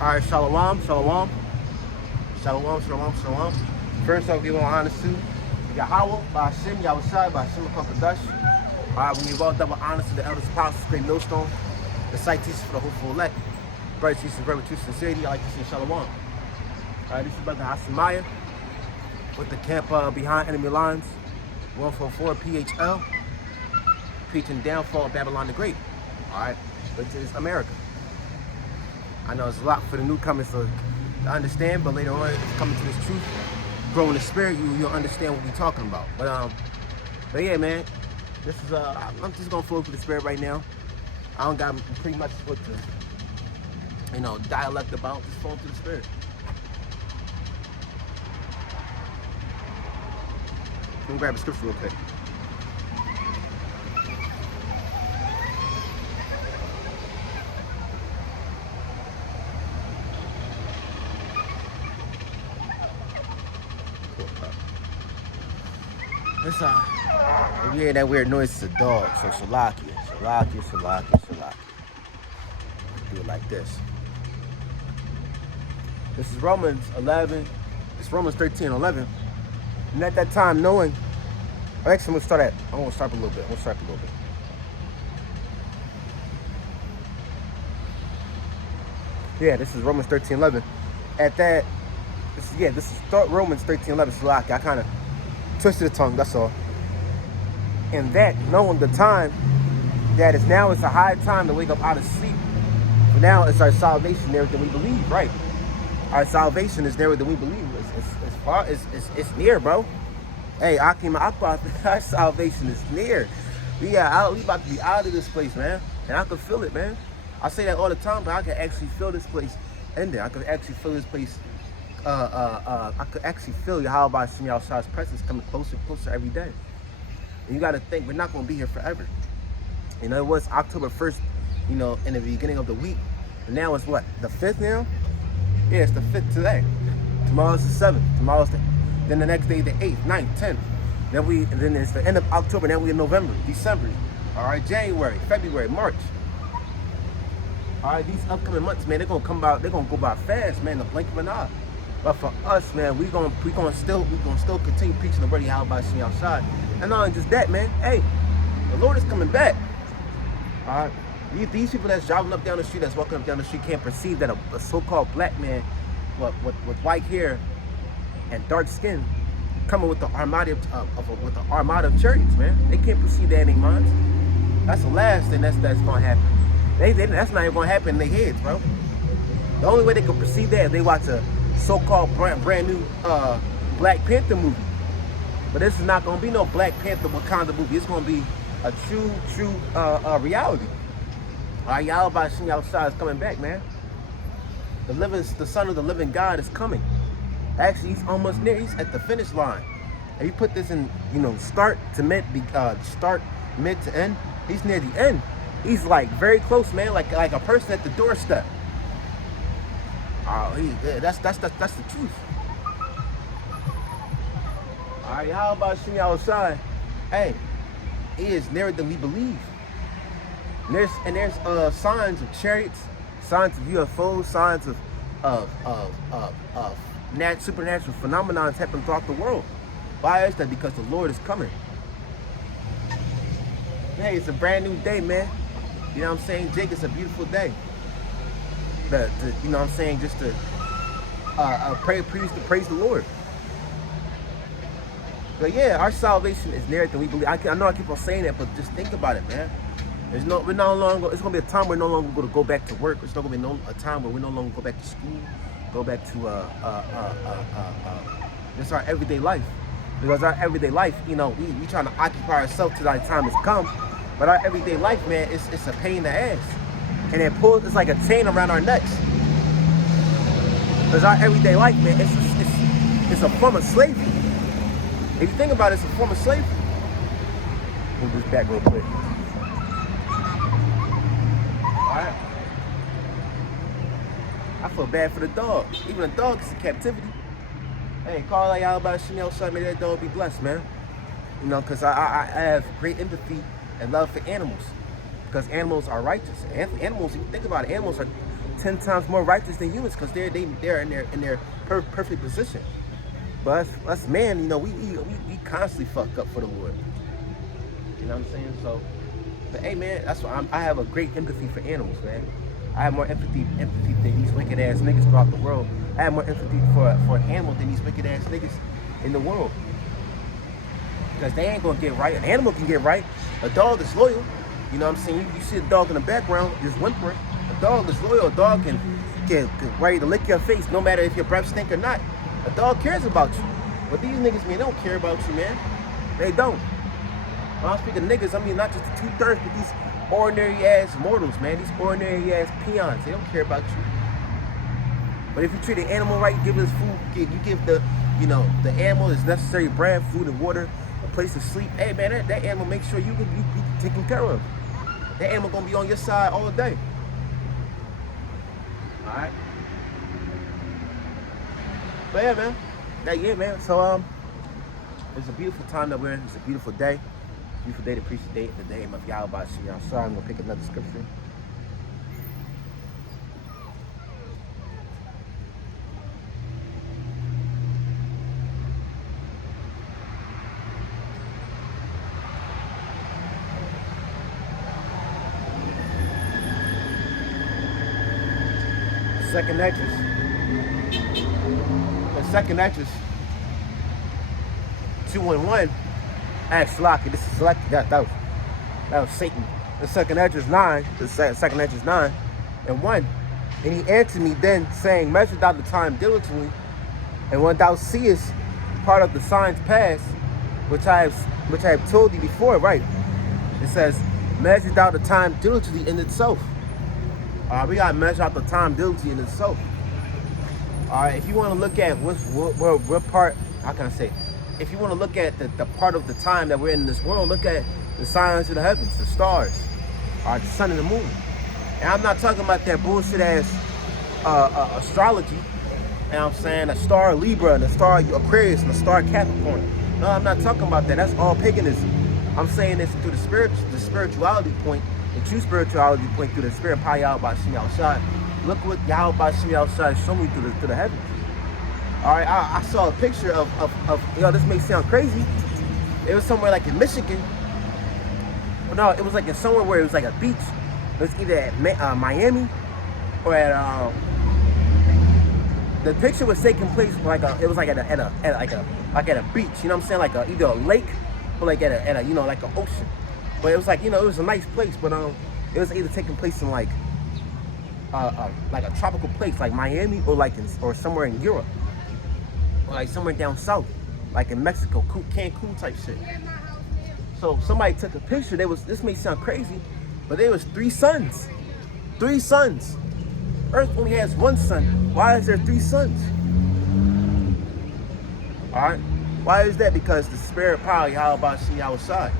All right, shalom, shalom, shalom, shalom, shalom. First off, give on honors to Yahweh, by Hashem, Yahushai, by Hashem, Kakadash. All right, we give all double honors to the elders, apostles, great millstone, the sight teachers for the hopeful elect. Brother, truth, and brother, truth, sincerity. I like to say shalom. All right, this is Brother Hasamaya with the camp behind enemy lines, 144 PHL, preaching downfall of Babylon the Great. All right, which is America. I know it's a lot for the newcomers to understand, but later on, it's coming to this truth, growing the spirit, you'll understand what we're talking about. But yeah, man, this is I'm just gonna flow through the spirit right now. I don't got pretty much what to, dialect about. Just flow through the spirit. Let me grab a scripture real quick. It's if you hear that weird noise, it's a dog. So Salakia. Do it like this. This is Romans 11. It's Romans 13:11. And at that time, knowing, actually, I'm gonna start a little bit. Yeah, this is Romans 13:11. At that, this is Romans 13:11. Salakia. I kind of twisted the tongue, that's all. And that, knowing the time that is now, it's a high time to wake up out of sleep. But now it's our salvation nearer than we believe, right? Our salvation is nearer than we believe. It's near, bro. Hey, Akim Akbar, our salvation is near. We about to be out of this place, man. And I can feel it, man. I say that all the time, but I can actually feel this place ending. I can actually feel this place. I could actually feel Yahweh Hashem Yahshua's presence coming closer and closer every day. And you got to think, we're not going to be here forever. You know, it was October 1st, in the beginning of the week. And now it's what, the 5th now? Yeah, it's the 5th today. Tomorrow's the 7th. Then the next day, the 8th, 9th, 10th. Then it's the end of October. Now we're in November, December. All right, January, February, March. All right, these upcoming months, man, they're going to go by fast, man, the blink of an eye. But for us, man, we gonna still continue preaching the word of Yahweh Hashem Yahshua. And not only just that, man. Hey, the Lord is coming back. All right, these people that's driving up down the street, that's walking up down the street, can't perceive that a so-called black man, with white hair and dark skin, coming with the armada of chariots, man. They can't perceive that in their minds. That's the last thing that's gonna happen. That's not even gonna happen in their heads, bro. The only way they can perceive that is they watch a so-called brand new Black Panther movie. But this is not going to be no Black Panther Wakanda movie. It's going to be a true reality. All right, Yahweh Hashem Yahushua is coming back, man. The Son of the Living God is coming. Actually, he's almost near. He's at the finish line. If you put this in, start to mid to end, he's near the end. He's like very close, man, like a person at the doorstep. That's the truth. All right, how about Hashem Yahushua? Hey, he is nearer than we believe. And there's signs of chariots, signs of UFOs, signs of supernatural phenomena happening throughout the world. Why is that? Because the Lord is coming. Hey, it's a brand new day, man. You know what I'm saying, Jake? It's a beautiful day. Just to praise the Lord. But yeah, our salvation is nearer than we believe. I know I keep on saying that, but just think about it, man. It's gonna be a time where we're no longer going to go back to work. It's not gonna be a time where we no longer go back to school, go back to just our everyday life. Because our everyday life, we trying to occupy ourselves till that time has come. But our everyday life, man, it's a pain in the ass. And it's like a chain around our necks. Because our everyday life, man, it's a form of slavery. If you think about it, it's a form of slavery. Move this back real quick. Alright. I feel bad for the dog. Even the dog is in captivity. Hey, call out Yahweh Hashem Yahshua, may that dog be blessed, man. Because I have great empathy and love for animals. Because animals are righteous. Animals, if you think about it, animals are 10 times more righteous than humans because they're in their perfect position. But us man, you know, we constantly fuck up for the Lord. You know what I'm saying? So, but hey man, that's why I have a great empathy for animals, man. I have more empathy than these wicked ass niggas throughout the world. I have more empathy for an animal than these wicked ass niggas in the world. Because they ain't gonna get right. An animal can get right. A dog is loyal. You know what I'm saying? You see a dog in the background just whimpering. A dog is loyal. A dog can ready to lick your face no matter if your breath stink or not. A dog cares about you. But these niggas, man, they don't care about you, man. They don't. When I speak of niggas, I mean not just the 2/3, but these ordinary ass mortals, man. These ordinary ass peons. They don't care about you. But if you treat an animal right, you give it its food, you give the animal its necessary bread, food, and water, a place to sleep. Hey man, that animal make sure you taken care of. That animal gonna be on your side all day. Alright. But yeah, man. So it's a beautiful time that we're in. It's a beautiful day. Beautiful day to appreciate the day of Yahweh Shem. So I'm gonna pick another scripture. Second Esdras 2:1. Slocky, this is selected. That was Satan. The second Esdras 9, second Esdras 9:1. And he answered me then, saying, measure thou the time diligently, and when thou seest part of the signs past, which I have told thee before, right? It says, measure thou the time diligently in itself. We gotta measure out the time diligently in itself. If you want to look at what part, how can I say? If you want to look at the part of the time that we're in this world, look at the signs of the heavens, the stars, the sun and the moon. And I'm not talking about that bullshit ass astrology. You know what I'm saying? A star Libra and a star Aquarius and a star Capricorn. No, I'm not talking about that. That's all paganism. I'm saying this through the spirituality point, the true spirituality point, through the spirit power Yahweh Shem Yahushua. Look what Yahweh Shem Yahushua showed me through the heavens. All right, I saw a picture of this may sound crazy. It was somewhere like in Michigan. Well, no, it was like in somewhere where it was like a beach. It was either at Miami or at the picture was taking place like it was like at a beach. You know what I'm saying? Like either a lake or like at a like an ocean. But it was like, it was a nice place, but it was either taking place in like a tropical place like Miami or somewhere in Europe. Or like somewhere down south, like in Mexico, Cancun type shit. So somebody took a picture. This may sound crazy, but there was 3 suns. 3 suns. Earth only has 1 sun. Why is there 3 suns? Alright? Why is that? Because the spirit power Yahweh Shem Yahushua.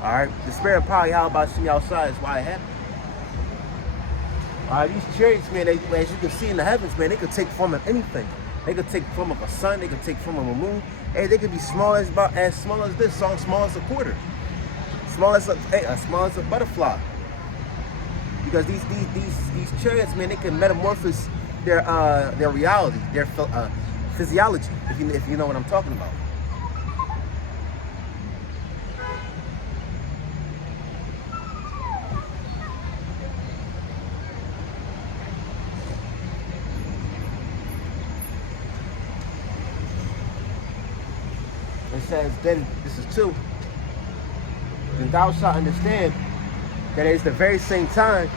Alright? The spirit power Yahweh Shem Yahushua is why it happened. Alright, these chariots, man, as you can see in the heavens, man, they could take form of anything. They could take form of a sun. They could take form of a moon. Hey, they could be small as this, small as a quarter, small as a butterfly. Because these chariots, man, they can metamorphose their reality, their physiology. If you know what I'm talking about. It says, then, this is 2, then thou shalt understand that it is the very same time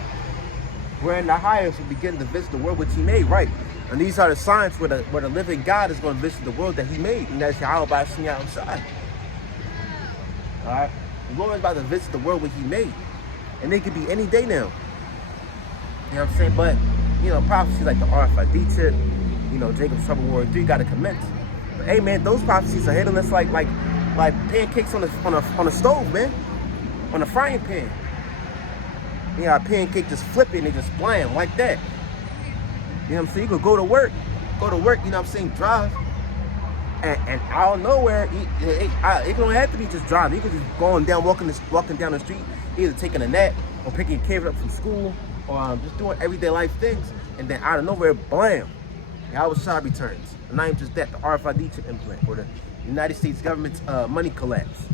wherein the highest will begin to visit the world which he made, right? And these are the signs where the living God is going to visit the world that he made, and that's Yahweh Shem Yahushua. Alright? The Lord is about to visit the world which he made. And it could be any day now. You know what I'm saying? But, prophecies like the RFID chip, Jacob's Trouble War 3 got to commence. But hey man, those prophecies are hitting us like pancakes on a stove, man. On a frying pan. A pancake just flipping and just flying like that. You know what I'm saying? You could go to work, you know what I'm saying, drive. And out of nowhere, it don't have to be just driving. You could just walking down the street, either taking a nap or picking your kid up from school, or just doing everyday life things, and then out of nowhere, blam, Yahweh Shah returns. And not even just that, the RFID chip implant, or the United States government's money collapse.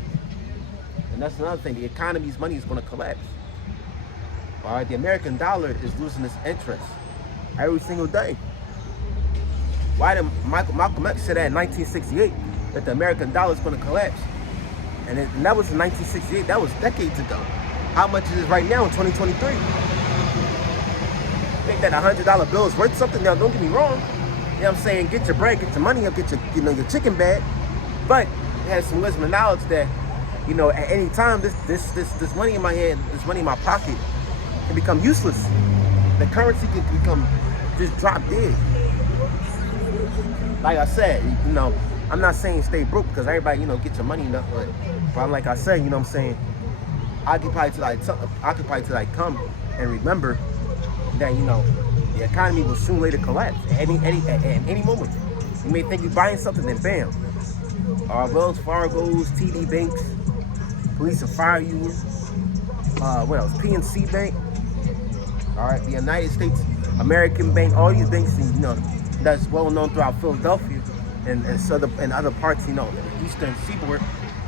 And that's another thing, the economy's money is going to collapse. All right, the American dollar is losing its interest every single day. Why did Malcolm X said that in 1968 that the American dollar is going to collapse? And that was in 1968. That was decades ago. How much is it right now in 2023? Think that $100 bill is worth something? Now, don't get me wrong. You know what I'm saying? Get your bread, get your money up, get your your chicken bag. But it has some wisdom and knowledge that, at any time this money in my hand, this money in my pocket can become useless. The currency can become just drop dead. Like I said, I'm not saying stay broke because everybody, get your money enough, but like I said, what I'm saying, occupy till I come and remember that, the economy will soon later collapse at any moment. You may think you're buying something, then bam. Wells Fargo's, TD Banks, Police and Fire Union, what else? PNC Bank, all right, the United States American Bank, all these banks, that's well known throughout Philadelphia and other parts, the eastern seaboard.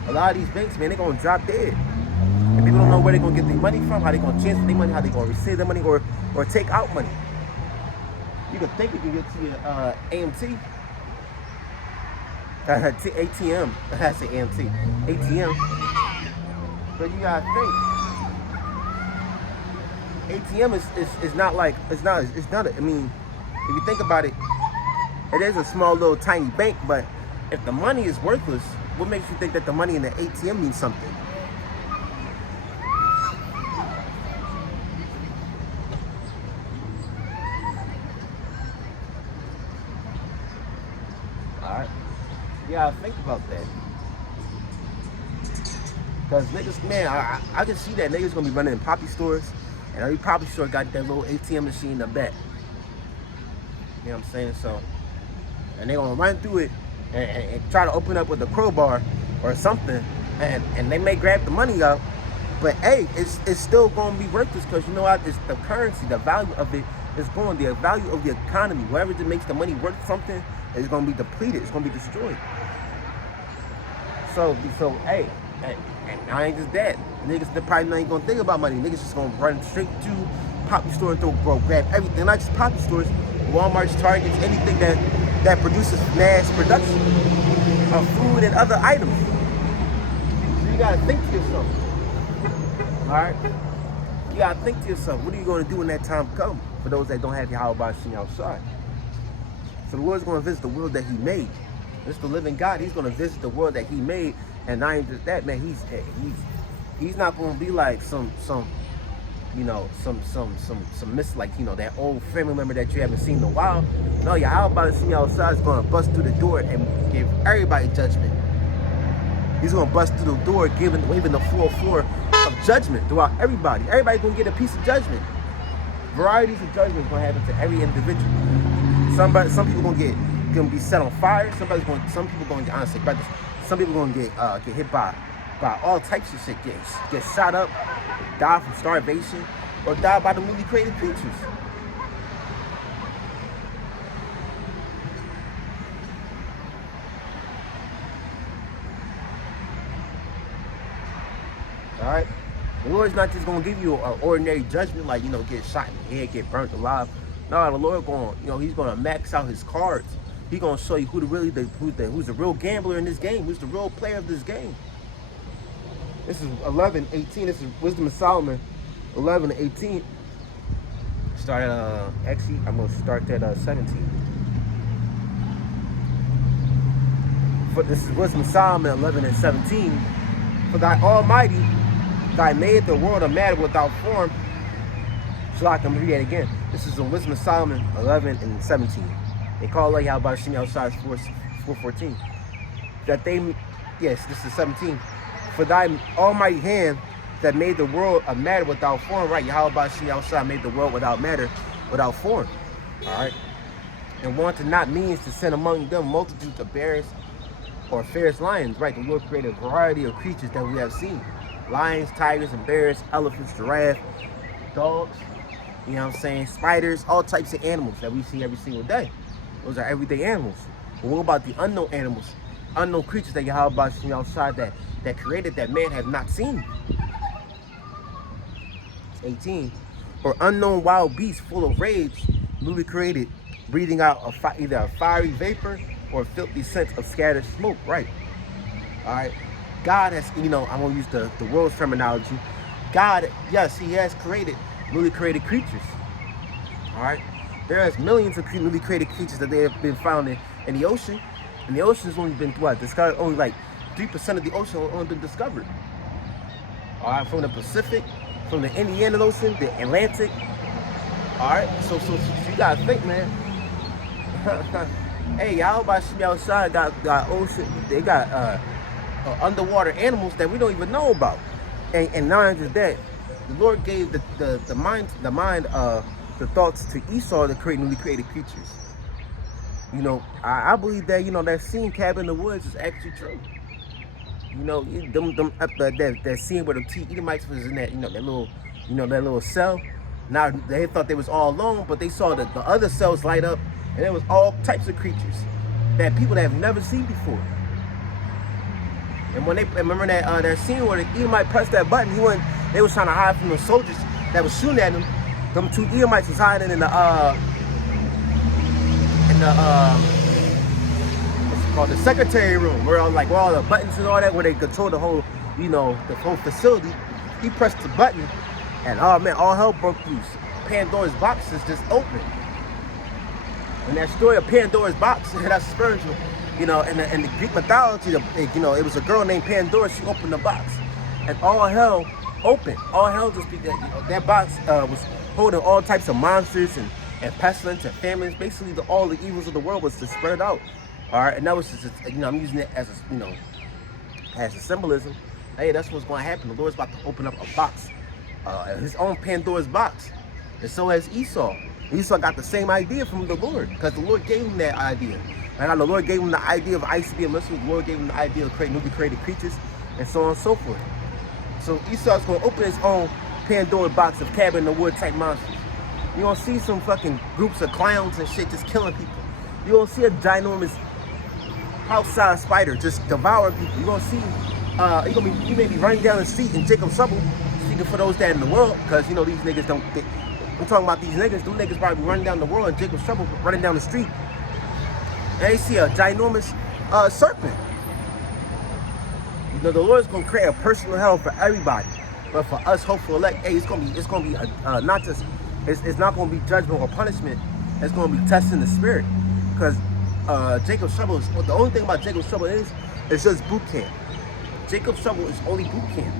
A lot of these banks, man, they're gonna drop dead. And people don't know where they're gonna get their money from, how they're gonna transfer their money, how they're gonna receive their money, or take out money. You can think you can get to your AMT. ATM. I say AMT. ATM. But you gotta think. ATM is not like, it's not, I mean, if you think about it, it is a small little tiny bank, but if the money is worthless, what makes you think that the money in the ATM means something? Alright. Yeah, think about that. Because niggas, man, I can see that niggas gonna be running in poppy stores, and every poppy store got that little ATM machine in the back. You know what I'm saying? So, and they're gonna run through it and try to open up with a crowbar or something, and they may grab the money up, but hey, it's still gonna be worthless because you know what? It's the currency, the value of it is going, the value of the economy, whatever that makes the money worth something, is gonna be depleted, it's gonna be destroyed. So hey, and I ain't just that. Niggas, they probably not even gonna think about money. Niggas just gonna run straight to poppy store and grab everything, not just poppy stores, Walmart's, Targets, anything that produces mass production of food and other items. So you gotta think to yourself. Alright? You gotta think to yourself, what are you gonna do when that time comes? For those that don't have Yahweh Shem outside. So the Lord's gonna visit the world that He made. It's the living God. He's gonna visit the world that He made, and not even just that, man. He's not gonna be like some like that old family member that you haven't seen in a while. No, Yahweh Shem outside is gonna bust through the door and give everybody judgment. He's gonna bust through the door, waving the full floor of judgment throughout everybody. Everybody's gonna get a piece of judgment. Varieties of judgment is gonna happen to every individual. Some people gonna be set on fire. Some people gonna get, honestly, brothers, some people gonna get hit by all types of shit. Get shot up, die from starvation, or die by the newly created creatures. All right, the Lord's not just gonna give you an ordinary judgment, like get shot in the head, get burnt alive. No, the Lord He's gonna max out His cards. He's gonna show you who's the real gambler in this game, who's the real player of this game. This is 11:18. This is Wisdom of Solomon, 11:18. Start at actually, I'm gonna start at 17. But this is Wisdom of Solomon, 11:17. For Thy Almighty, Thy made the world a matter without form. So I can read that again. This is the Wisdom of Solomon, 11:17. They call it Yahweh Shem outside 4:14. Yes, this is 17. For Thy almighty hand that made the world a matter without form, right? Yahweh Shem outside made the world without matter, without form. All right. And wanted not means to send among them multitudes of bears or fierce lions, right? The Lord created a variety of creatures that we have seen. Lions, tigers, and bears, elephants, giraffe, dogs, You know what I'm saying? Spiders, all types of animals that we see every single day. Those are everyday animals. But what about the unknown animals, unknown creatures that Yahweh outside that created that man have not seen? 18. Or unknown wild beasts full of rage, newly created, breathing out either a fiery vapor or a filthy scent of scattered smoke. Right. All right. God has, I'm going to use the world's terminology. God, yes, he has created newly created creatures. All right. There is millions of newly created creatures that they have been found in the ocean. And the ocean has only been, discovered, only like 3% of the ocean has only been discovered. All right. From the Pacific, from the Indian Ocean, the Atlantic. All right. So you got to think, man. Hey, y'all by outside got ocean. They got underwater animals that we don't even know about. And not only that, the Lord gave the mind, the thoughts to Esau to create newly created creatures. I believe that, that scene, Cabin in the Woods, is actually true. That scene where the two Edomites was in that, that little cell. Now, they thought they was all alone, but they saw that the other cells light up, and there was all types of creatures that people that have never seen before. And when they remember that scene where the Edomite pressed that button, they was trying to hide from the soldiers that was shooting at them. Them two Edomites was hiding in the what's it called, the secretary room, where all the buttons and all that, where they control the whole, the whole facility. He pressed the button, and oh man, all hell broke loose. Pandora's box is just open. And that story of Pandora's box, that's spiritual. In the Greek mythology, it was a girl named Pandora. She opened the box, and all hell opened. All hell just that box was holding all types of monsters and pestilence and famines. Basically, all the evils of the world was just spread out. All right, and that was just, I'm using it as as a symbolism. Hey, that's what's going to happen. The Lord's about to open up a box, his own Pandora's box, and so has Esau. Esau got the same idea from the Lord, because the Lord gave him that idea. And the Lord gave him the idea of ice to be a Muslim. The Lord gave him the idea of creating newly created creatures, and so on and so forth. So Esau's going to open his own Pandora box of Cabin in the Wood type monsters. You're going to see some fucking groups of clowns and shit just killing people. You're going to see a ginormous house-sized spider just devouring people. You're going to see, you may be running down the street in Jacob Trouble, speaking for those that in the world, because, these niggas don't think. I'm talking about these niggas. Them niggas probably running down the world in Jacob's Trouble, running down the street. And they see a ginormous serpent. The Lord's gonna create a personal hell for everybody, but for us hopeful elect, hey, it's gonna be not just, it's not gonna be judgment or punishment. It's gonna be testing the spirit, because Jacob's Trouble is, the only thing about Jacob's Trouble is it's just boot camp. Jacob's Trouble is only boot camp.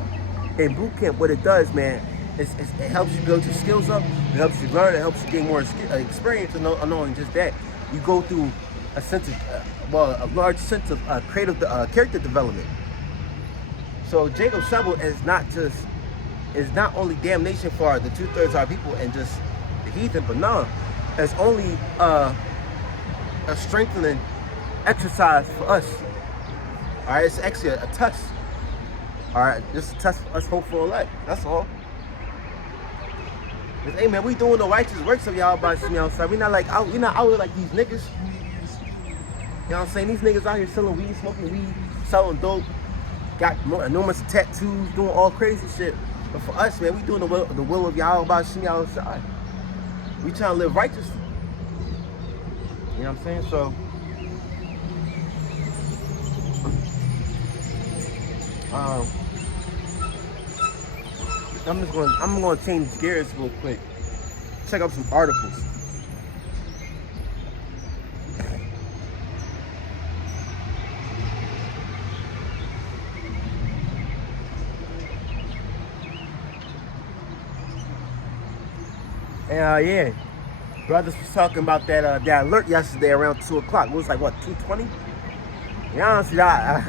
And boot camp, what it does, man, it helps you build your skills up. It helps you learn. It helps you gain more experience. And not only just that, you go through a sense of, a large sense of creative character development. So Jacob's Trouble is not only damnation for the 2/3 of our people and just the heathen, but no, it's only a strengthening exercise for us. All right, it's actually a test. All right, just a test for us hopeful elect. That's all. Hey man, we doing the righteous works of y'all by outside. We're not out here like these niggas. You know what I'm saying? These niggas out here selling weed, smoking weed, selling dope, got enormous tattoos, doing all crazy shit. But for us, man, we doing the will of y'all by outside. We trying to live righteously. You know what I'm saying? So, I'm gonna change gears real quick. Check out some articles. And yeah, brothers was talking about that alert yesterday around 2 o'clock. It was like what, 2:20? Yeah, honestly, I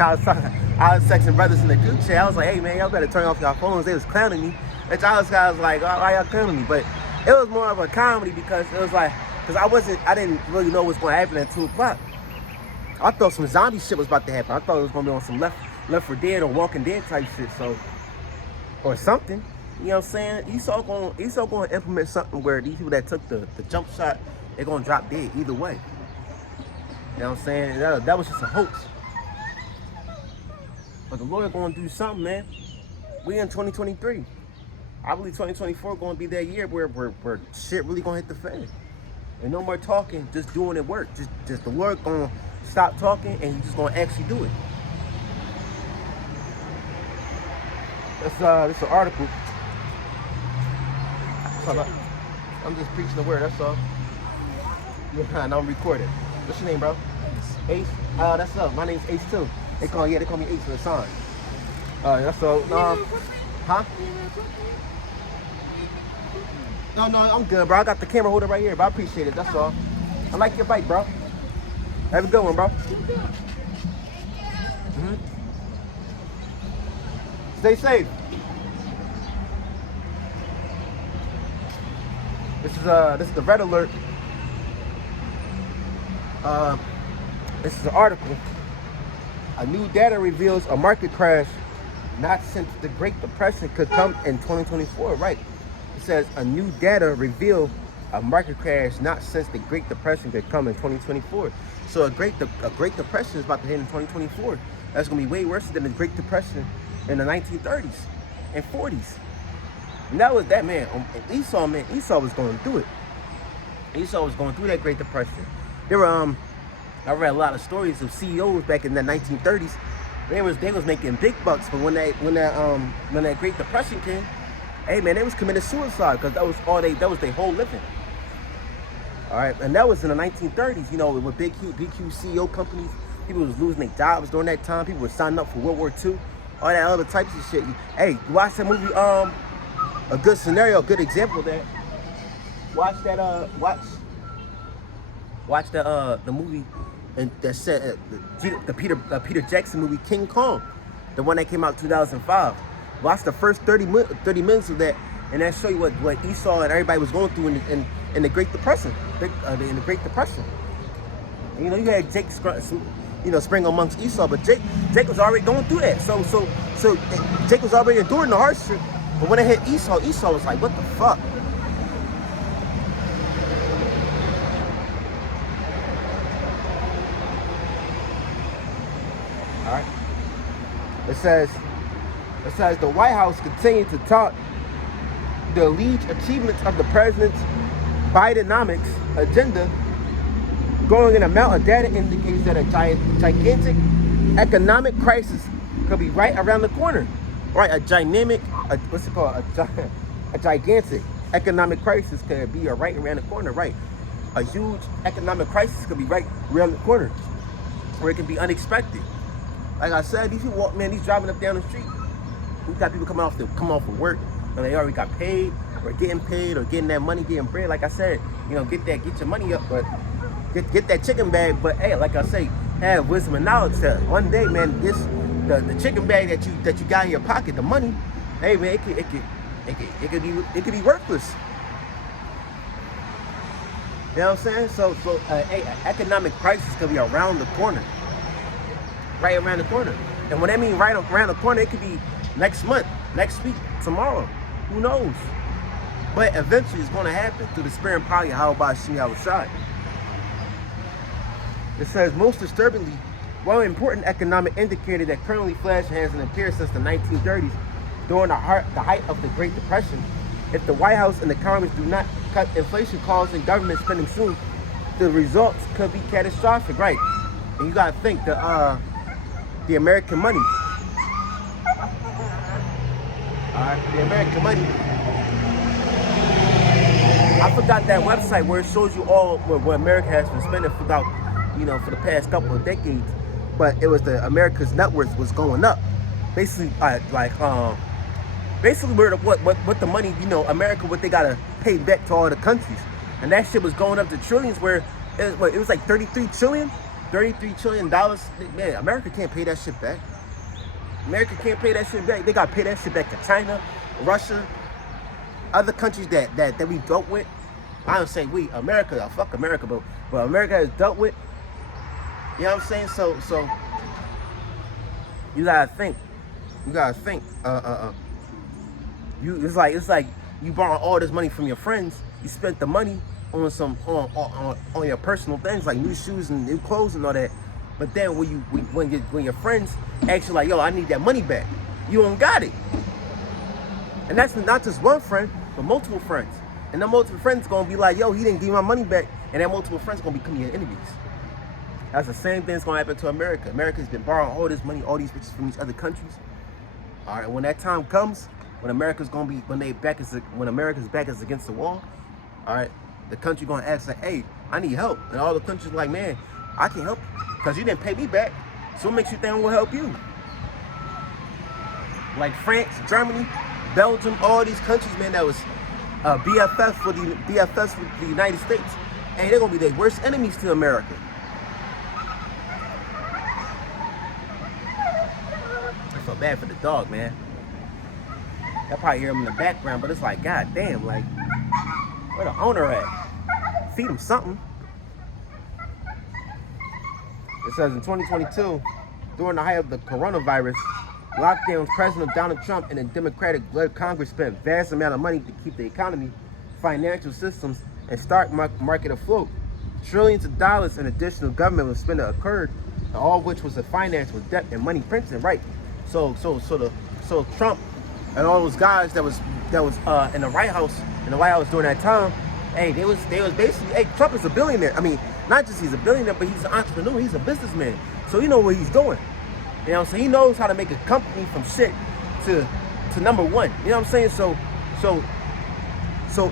was texting brothers in the group chat. I was like, hey man, y'all better turn off y'all phones. They was clowning me. And I was like, why y'all clowning me? But it was more of a comedy, because it was like, I didn't really know what's going to happen at 2 o'clock. I thought some zombie shit was about to happen. I thought it was going to be on some Left 4 Dead or Walking Dead type shit, so, or something. You know what I'm saying? Esau gonna implement something where these people that took the jump shot, they're gonna drop dead either way. You know what I'm saying? That was just a hoax. But the Lord gonna do something, man. We in 2023. I believe 2024 gonna be that year where shit really gonna hit the fan. And no more talking, just doing it work. Just the Lord gonna stop talking and He's just gonna actually do it. This is an article. I'm just preaching the word, that's all. Yeah, and I'm recording. What's your name, bro? Ace. That's up. My name's Ace too. They call me Ace for the sign. That's all. Huh? No, I'm good, bro. I got the camera holder right here, but I appreciate it. That's all. I like your bike, bro. Have a good one, bro. Stay safe. This is the red alert. This is an article. A new data reveals a market crash not since the Great Depression could come in 2024. Right. It says a new data reveal a market crash not since the Great Depression could come in 2024. So a Great Depression is about to hit in 2024. That's gonna be way worse than the Great Depression in the 1930s and 40s. And that was that, man. Esau was going through it. Esau was going through that Great Depression. There were I read a lot of stories of CEOs back in the 1930s. They was making big bucks, but when that Great Depression came, hey man, they was committing suicide because that was their whole living. All right, and that was in the 1930s. You know, with big huge CEO companies, people was losing their jobs during that time. People were signing up for World War II, all that other types of shit. Hey, you watch that movie? A good scenario, a good example of that. Watch the movie, and that said the Peter Jackson movie King Kong, the one that came out 2005. Watch the first 30 minutes of that, and that show you what Esau and everybody was going through in the Great Depression. In the Great Depression, you know, you had Jake, spring amongst Esau, but Jake was already going through that. So Jake was already enduring the hardship. But when it hit Esau was like, what the fuck? All right. It says the White House continued to tout the alleged achievements of the president's Bidenomics agenda. Growing an amount of data indicates that a gigantic economic crisis could be right around the corner. Right, a gigantic economic crisis could be right around the corner. Right, a huge economic crisis could be right around the corner, where it can be unexpected. Like I said, these people these driving up down the street. We got people come off of work, and they already got paid, or getting paid, or getting that money, getting bread. Like I said, get your money up, but get that chicken bag. But hey, like I say, have wisdom and knowledge that one day, man, the chicken bag that you got in your pocket, the money, hey man, it could be worthless. You know what I'm saying? So economic crisis could be around the corner, right around the corner. And when I mean right around the corner, it could be next month, next week, tomorrow. Who knows? But eventually, it's going to happen through the spirit and power of Yahweh Shemi Yahushai. It says, most disturbingly, one important economic indicator that currently flashes hasn't appeared since the 1930s, during the height of the Great Depression. If the White House and the Congress do not cut inflation causing government spending soon, the results could be catastrophic, right? And you gotta think the American money. The American money. I forgot that website where it shows you all what America has been spending for the past couple of decades. But it was the America's net worth was going up. Basically, basically what the money, America, what they gotta pay back to all the countries. And that shit was going up to trillions, where it was like $33 trillion. Man, America can't pay that shit back. America can't pay that shit back. They gotta pay that shit back to China, Russia, other countries that we dealt with. I don't say we, America, fuck America, but America has dealt with. You know what I'm saying? So you gotta think. It's like you borrow all this money from your friends. You spent the money on some on your personal things like new shoes and new clothes and all that. But then when your friends ask you like, yo, I need that money back, you don't got it. And that's not just one friend, but multiple friends. And the multiple friends gonna be like, yo, he didn't give me my money back, and that multiple friends gonna become your enemies. That's the same thing that's gonna happen to America. America's been borrowing all this money, all these riches from these other countries. All right, when that time comes, when America's back is against the wall, all right, the country gonna ask like, hey, I need help, and all the countries like, man, I can help you because you didn't pay me back. So what makes you think I'm gonna help you? Like France, Germany, Belgium, all these countries, man, that was BFFs with the United States, and they're gonna be the worst enemies to America. I feel bad for the dog, man. Y'all probably hear him in the background, but it's like, god damn, like, where the owner at? Feed him something. It says in 2022, during the height of the coronavirus lockdowns, President Donald Trump and the Democratic-led Congress spent vast amount of money to keep the economy, financial systems, and stock market afloat. Trillions of dollars in additional government spending occurred, all of which was financed with debt and money printing. Right. So Trump and all those guys that was in the White House during that time, hey, they was basically, hey, Trump is a billionaire. I mean, not just he's a billionaire, but he's an entrepreneur. He's a businessman. So he knows what he's doing. You know what I'm saying? He knows how to make a company from shit to number one. You know what I'm saying? So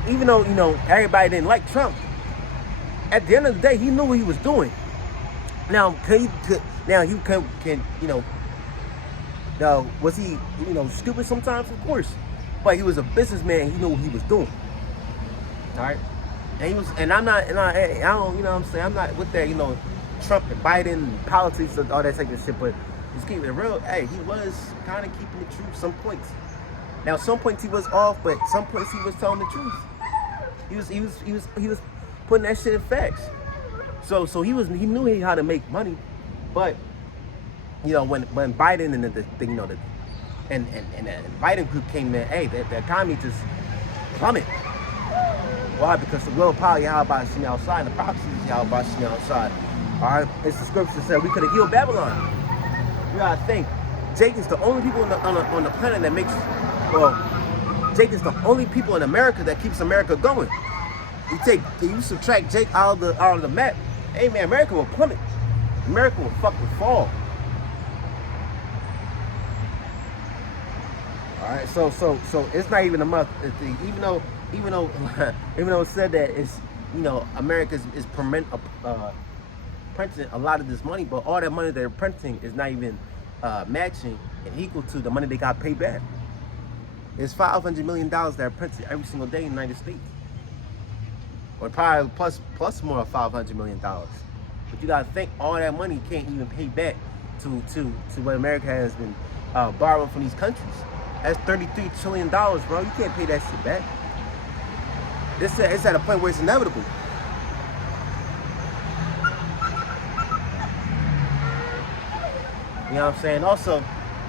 even though, you know, everybody didn't like Trump, at the end of the day, he knew what he was doing. Now, was he, you know, stupid sometimes? Of course. But he was a businessman. He knew what he was doing. All right? And he was, and I don't, you know what I'm saying? I'm not with that, you know, Trump and Biden and politics and all that type of shit, but just keeping it real, hey, he was kind of keeping the truth some points. Now, some points he was off, but some points he was telling the truth. He was putting that shit in facts. So he knew how to make money, but you know, when Biden and the Biden group came in, hey, the economy just plummeted. Why? Because the will of power Yahweh Shini outside, and the prophecies Yahweh Shini outside. All right, it's the scripture said we could have healed Babylon. You gotta think, Jake is the only people on the planet that makes, Jake is the only people in America that keeps America going. You subtract Jake out of the map, hey man, America will plummet. America will fucking fall. All right, so it's not even a month. Even though it said that it's, you know, America is printing a lot of this money, but all that money they're printing is not even matching and equal to the money they got paid back. It's $500 million that are printed every single day in the United States, or probably plus more of $500 million. But you gotta think, all that money can't even pay back to what America has been borrowing from these countries. That's $33 trillion, bro. You can't pay that shit back. It's at a point where it's inevitable. You know what I'm saying? Also,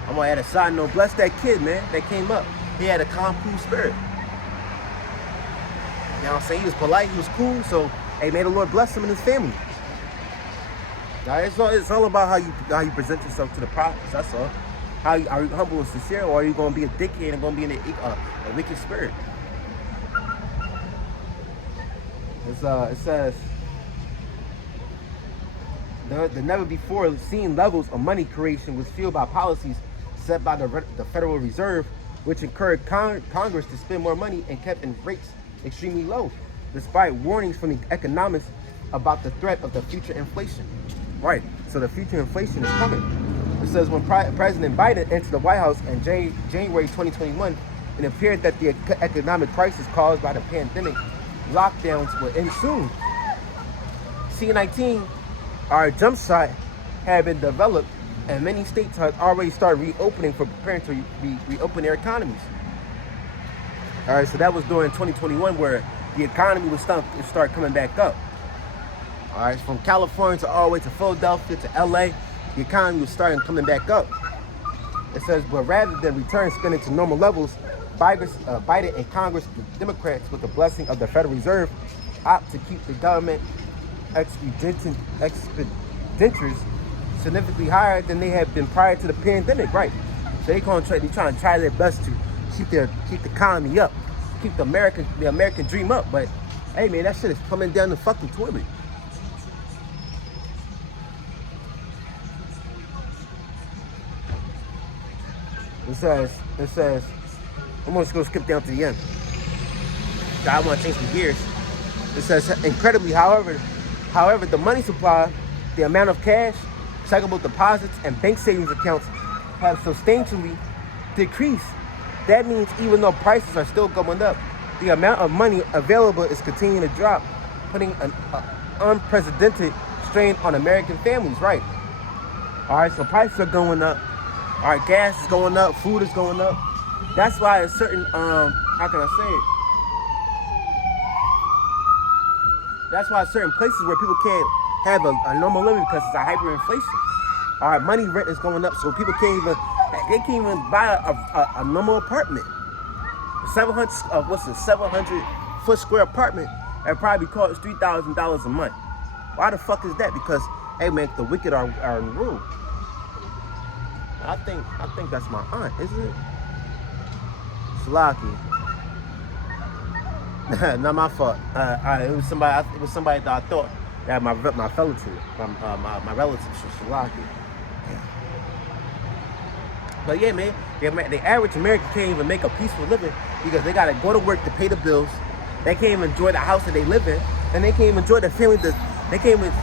I'm gonna add a side note. Bless that kid, man, that came up. He had a calm, cool spirit. You know what I'm saying? He was polite, he was cool, so, hey, may the Lord bless him and his family. Now, it's all about how you present yourself to the prophets, that's all. Are you humble and sincere, or are you going to be a dickhead and going to be in a wicked spirit? It says, the never-before-seen levels of money creation was fueled by policies set by the Federal Reserve, which encouraged Congress to spend more money and kept rates extremely low, despite warnings from the economists about the threat of the future inflation. Right, so the future inflation is coming. It says when President Biden entered the White House in January 2021, it appeared that the economic crisis caused by the pandemic lockdowns would end soon. C-19, our jump shot, had been developed, and many states have already started reopening for preparing to reopen their economies. All right, so that was during 2021 where the economy was start coming back up. All right, from California to all the way to Philadelphia to LA, the economy was starting coming back up. It says, but rather than return spending to normal levels, Biden and Congress, the Democrats, with the blessing of the Federal Reserve, opt to keep the government expenditures significantly higher than they had been prior to the pandemic, right? So they're trying to try their best to keep the economy up, keep the American dream up. But hey, man, that shit is coming down the fucking toilet. It says, I'm just gonna skip down to the end. I want to change some gears. It says, incredibly, however, the money supply, the amount of cash, checkable deposits, and bank savings accounts have substantially decreased. That means even though prices are still going up, the amount of money available is continuing to drop, putting an unprecedented strain on American families, right? All right, so prices are going up. All right, gas is going up, food is going up. That's why a certain, how can I say it? That's why certain places where people can't have a normal living because it's a hyperinflation. All right, money rent is going up, so people can't even buy a normal apartment. 700 foot square apartment that probably costs $3,000 a month. Why the fuck is that? Because hey man, the wicked are in rule. I think that's my aunt, isn't it? Slaki. Not my fault. It was somebody. It was somebody that I thought that my relative, my relatives from Slaki. But yeah, man, the average American can't even make a peaceful living because they gotta go to work to pay the bills. They can't even enjoy the house that they live in, and they can't even enjoy their family. They can't even.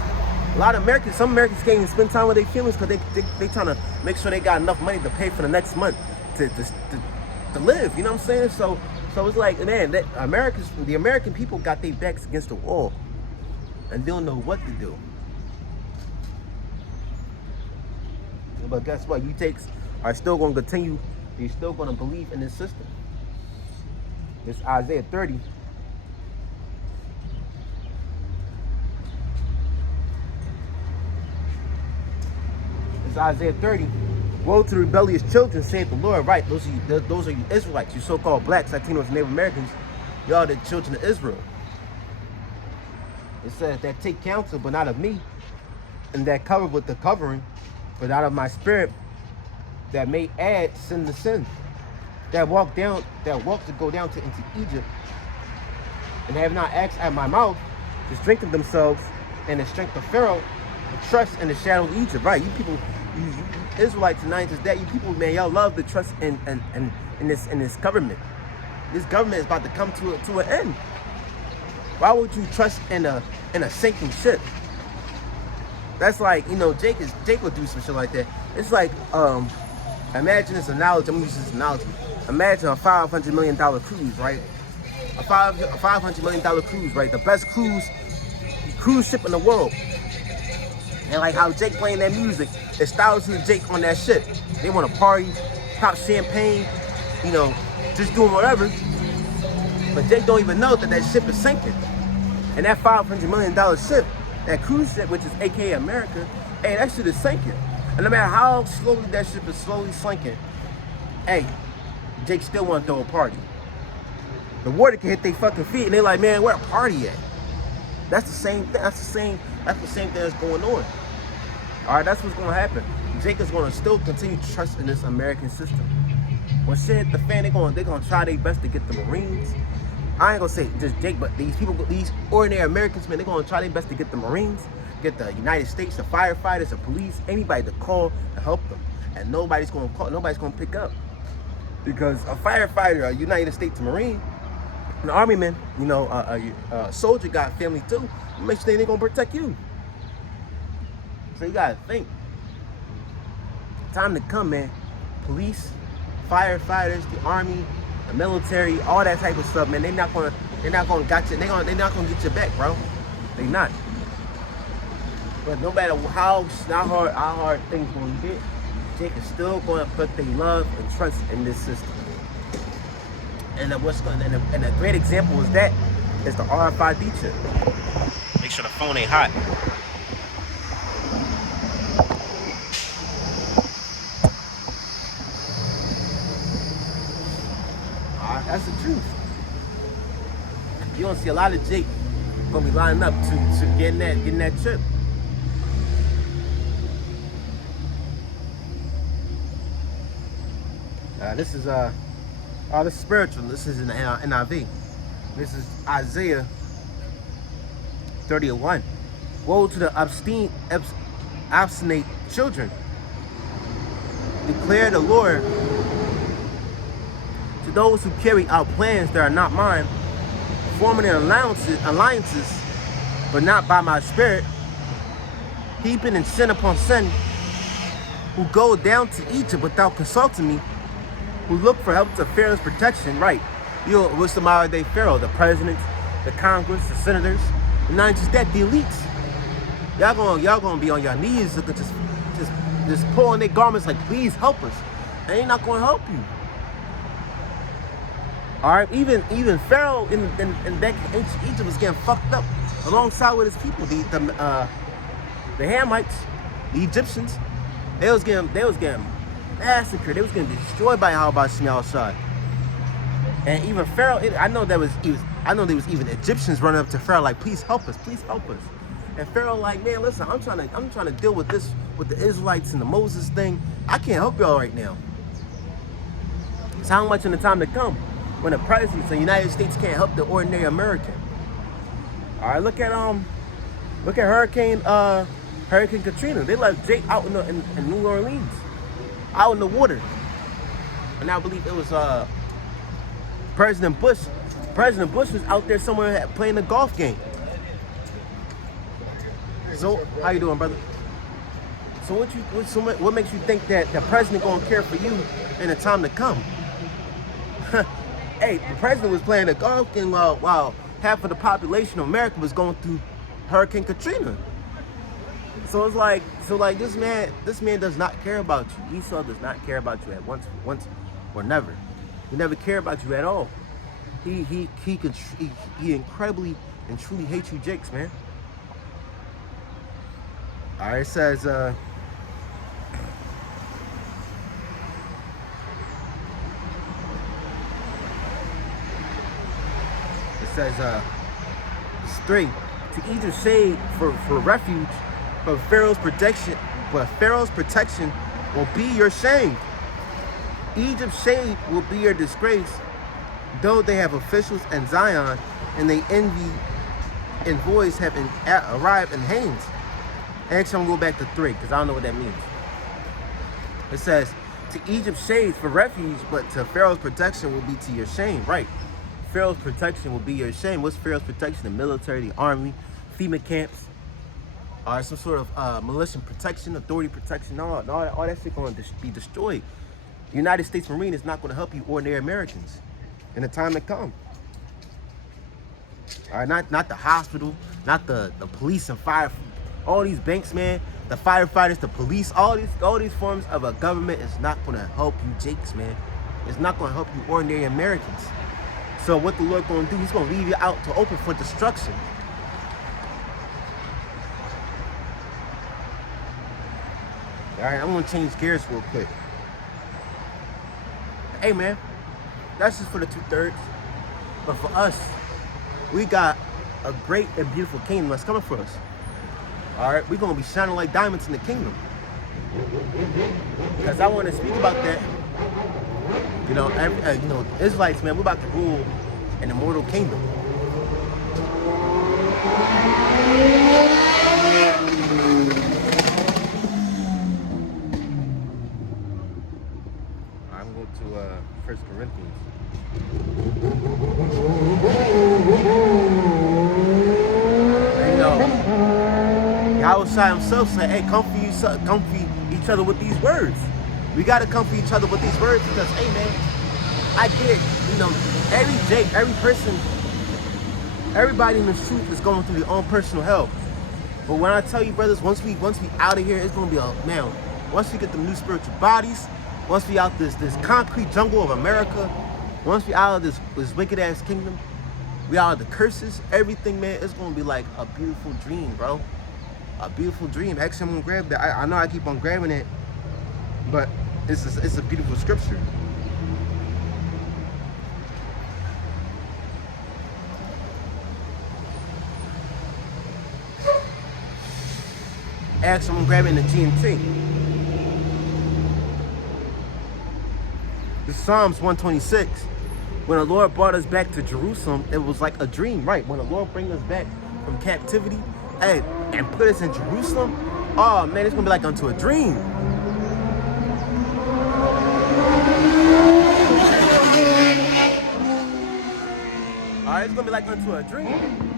A lot of Americans, some Americans can't even spend time with their families because they trying to make sure they got enough money to pay for the next month to live. You know what I'm saying? So it's like, man, the American people got their backs against the wall and don't know what to do. But guess what? You takes are still going to continue. You're still going to believe in this system. This Isaiah 30. It's Isaiah 30. Woe to the rebellious children, saith the Lord. Right, those are you Israelites, you so-called blacks, Latinos, and Native Americans. Y'all the children of Israel. It says that take counsel, but not of me, and that cover with the covering, but not of my spirit, that may add sin to sin, that walk to go down into Egypt, and have not asked at my mouth to strengthen themselves and the strength of Pharaoh, and trust in the shadow of Egypt. Right, you people, you Israelites tonight is that you people, man, y'all love to trust in this government. This government is about to come to an end. Why would you trust in a sinking ship? That's like, you know, Jake would do some shit like that. It's like, imagine this analogy. I'm gonna use this analogy. Imagine a $500 million cruise, right? A $500 million cruise, right? The best cruise ship in the world. And like how Jake playing that music, there's thousands of Jake on that ship. They want to party, pop champagne, you know, just doing whatever. But Jake don't even know that that ship is sinking. And that $500 million ship, that cruise ship, which is AKA America, hey, that shit is sinking. And no matter how slowly that ship is slowly sinking, hey, Jake still want to throw a party. The water can hit their fucking feet, and they're like, man, where a party at? That's the same thing. That's the same thing that's going on. All right, that's what's going to happen. Jake is going to still continue to trust in this American system. When shit hit the fan, they're going to try their best to get the Marines. I ain't going to say just Jake, but these people, these ordinary Americans, man, they're going to try their best to get the Marines, get the United States, the firefighters, the police, anybody to call to help them. And nobody's going to call, nobody's going to pick up. Because a firefighter, a United States Marine, an army man, you know, a soldier got family too. Make sure they're going to protect you. So you got to think. Time to come, man. Police, firefighters, the army, the military, all that type of stuff, man. They're not gonna got you. They're not gonna get your back, bro. They not. But no matter how hard things gonna get, Jake is still gonna put their love and trust in this system. And and a great example is the RFID chip. Make sure the phone ain't hot. truth. You're gonna see a lot of Jake gonna be lining up to getting that chip. This is spiritual. This is in the NIV. This is Isaiah 30:1. Woe to the obstinate children. Declare the Lord to those who carry out plans that are not mine, forming alliances, but not by my spirit, heaping in sin upon sin, who go down to Egypt without consulting me, who look for help to Pharaoh's protection. Right. What's the modern day Pharaoh? The presidents, the Congress, the senators, and not just that, the elites. Y'all gonna be on your knees looking, just pulling their garments like, please help us. And they're not gonna help you. Alright, even Pharaoh in back in ancient Egypt was getting fucked up alongside with his people. The Hamites, the Egyptians, they was getting massacred. They was getting destroyed by Al-Bashir al-Assad. And even Pharaoh, I know there was even Egyptians running up to Pharaoh like, please help us, please help us. And Pharaoh like, man, listen, I'm trying to deal with this, with the Israelites and the Moses thing. I can't help y'all right now. It's how much in the time to come when the presidents of the United States can't help the ordinary American. All right, look at Hurricane Katrina. They left Jake out in New Orleans, out in the water. And I believe it was President Bush. President Bush was out there somewhere playing a golf game. So, how you doing, brother? So what makes you think that the president gonna care for you in the time to come? Hey, the president was playing a golf game while half of the population of America was going through Hurricane Katrina. So it's like, this man does not care about you. Esau does not care about you at once or never. He never cared about you at all. He incredibly and truly hates you, Jakes, man. All right, it says, it says, 3, to Egypt shade for refuge, but Pharaoh's protection will be your shame. Egypt's shade will be your disgrace, though they have officials in Zion, and they envy and voice have arrived in Hanes. Actually, I'm gonna go back to 3 because I don't know what that means. It says, to Egypt's shades for refuge, but to Pharaoh's protection will be to your shame. Right. Pharaoh's protection will be your shame. What's Pharaoh's protection? The military, the army, FEMA camps, or some sort of militia protection, authority protection, all that shit going to be destroyed. The United States Marine is not going to help you ordinary Americans in the time to come. All right, not the hospital, not the police and fire. All these banks, man, the firefighters, the police, all these forms of a government is not going to help you, Jakes, man. It's not going to help you ordinary Americans. So what the Lord going to do, he's going to leave you out to open for destruction. All right, I'm going to change gears real quick. Hey, man, that's just for the 2/3. But for us, we got a great and beautiful kingdom that's coming for us. All right, we're going to be shining like diamonds in the kingdom. Because I want to speak about that. You know, Israelites, man, we're about to rule an immortal kingdom. I'm going to 1 Corinthians. You know, Yahweh himself said, hey, comfort each other with these words. We got to comfort each other with these words because, hey, man, I get, you know, every person, everybody in the truth is going through their own personal hell. But when I tell you, brothers, once we out of here, it's going to be a, man, once we get the new spiritual bodies, once we out this concrete jungle of America, once we out of this wicked ass kingdom, we out of the curses, everything, man, it's going to be like a beautiful dream, bro. A beautiful dream. Actually, I'm going to grab that. I know I keep on grabbing it, but it's a beautiful scripture. Ask someone grabbing the GMT. The Psalms 126. When the Lord brought us back to Jerusalem, it was like a dream, right? When the Lord bring us back from captivity, hey, and put us in Jerusalem, oh man, it's gonna be like unto a dream. Alright, it's gonna be like unto a dream.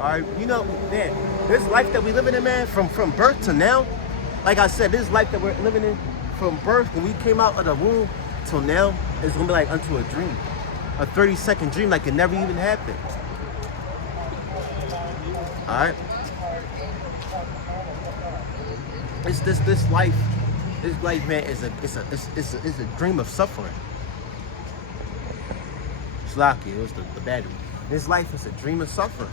Alright, you know, man, this life that we living in, man, from birth to now, like I said, this life that we're living in from birth, when we came out of the womb till now, it's gonna be like unto a dream. A 30-second dream, like it never even happened. Alright? It's this life, man, is a dream of suffering. Slocky, it was the battery. This life is a dream of suffering.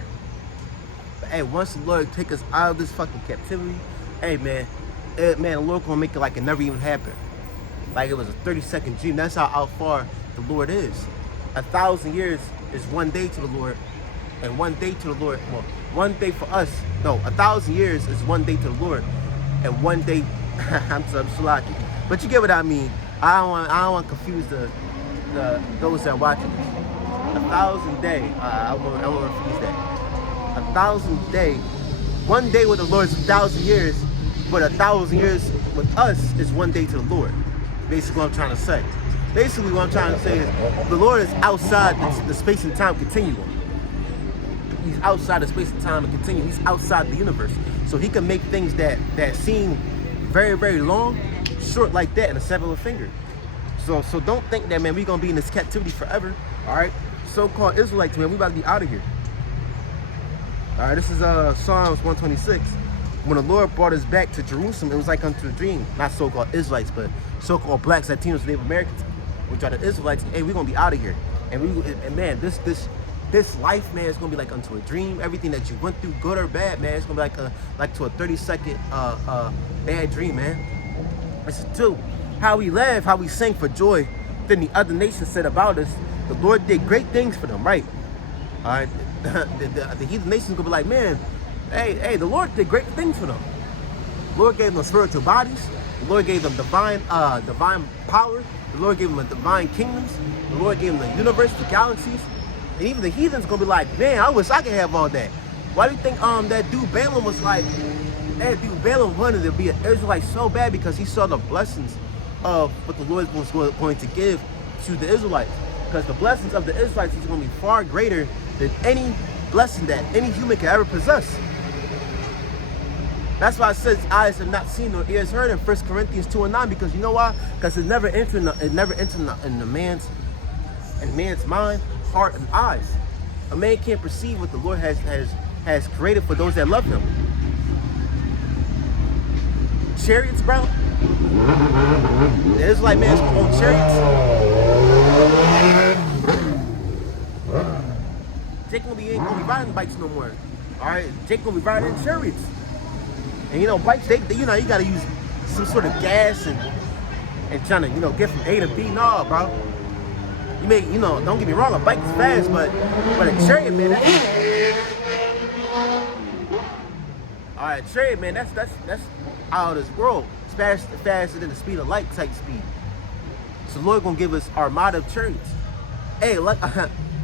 But hey, once the Lord take us out of this fucking captivity, hey man, the Lord gonna make it like it never even happened. Like it was a 30-second dream. That's how far the Lord is. 1,000 years is one day to the Lord, and one day to the Lord. Well, one day for us. No, 1,000 years is one day to the Lord, and one day. I'm Slocky, but you get what I mean. I don't want to confuse those that are watching this. 1,000 day. I won't refuse that. 1,000 day. One day with the Lord is 1,000 years, but 1,000 years with us is one day to the Lord. Basically what I'm trying to say. Basically what I'm trying to say is the Lord is outside the space and time continuum. He's outside the space and time and continuum. He's outside the universe. So he can make things that seem very, very long, short like that in a snap of a finger. So don't think that, man, we're going to be in this captivity forever. All right? So-called Israelites, man, we about to be out of here. All right, this is Psalms 126. When the Lord brought us back to Jerusalem, it was like unto a dream. Not so-called Israelites, but so-called blacks, Latinos, Native Americans, which are the Israelites. Hey, we're gonna be out of here. And man, this life, man, is gonna be like unto a dream. Everything that you went through, good or bad, man, it's gonna be like to a 30-second bad dream, man. Listen to how we laugh, how we sing for joy. Then the other nations said about us, the Lord did great things for them, right? All right, the heathen nations gonna be like, man, hey, the Lord did great things for them. The Lord gave them spiritual bodies. The Lord gave them divine power. The Lord gave them divine kingdoms. The Lord gave them the universe, the galaxies. And even the heathens gonna be like, man, I wish I could have all that. Why do you think that dude Balaam was like, that dude Balaam wanted to be an Israelite so bad? Because he saw the blessings of what the Lord was going to give to the Israelites. Because the blessings of the Israelites is going to be far greater than any blessing that any human can ever possess. That's why it says eyes have not seen nor ears heard in 1 Corinthians 2:9. Because you know why? Because it never entered in man's mind, heart, and eyes. A man can't perceive what the Lord has created for those that love him. Chariots, bro. The Israelite man's gonna own chariots. Jake ain't gonna be riding bikes no more. All right, Jake gonna be riding in chariots. And you know, bikes, they you gotta use some sort of gas and trying to, get from A to B. Nah, bro. You may, don't get me wrong, a bike is fast, but a chariot, man, all right, chariot, man, that's out of this world. It's faster than the speed of light type speed. So the Lord gonna give us armada of chariots. Hey, like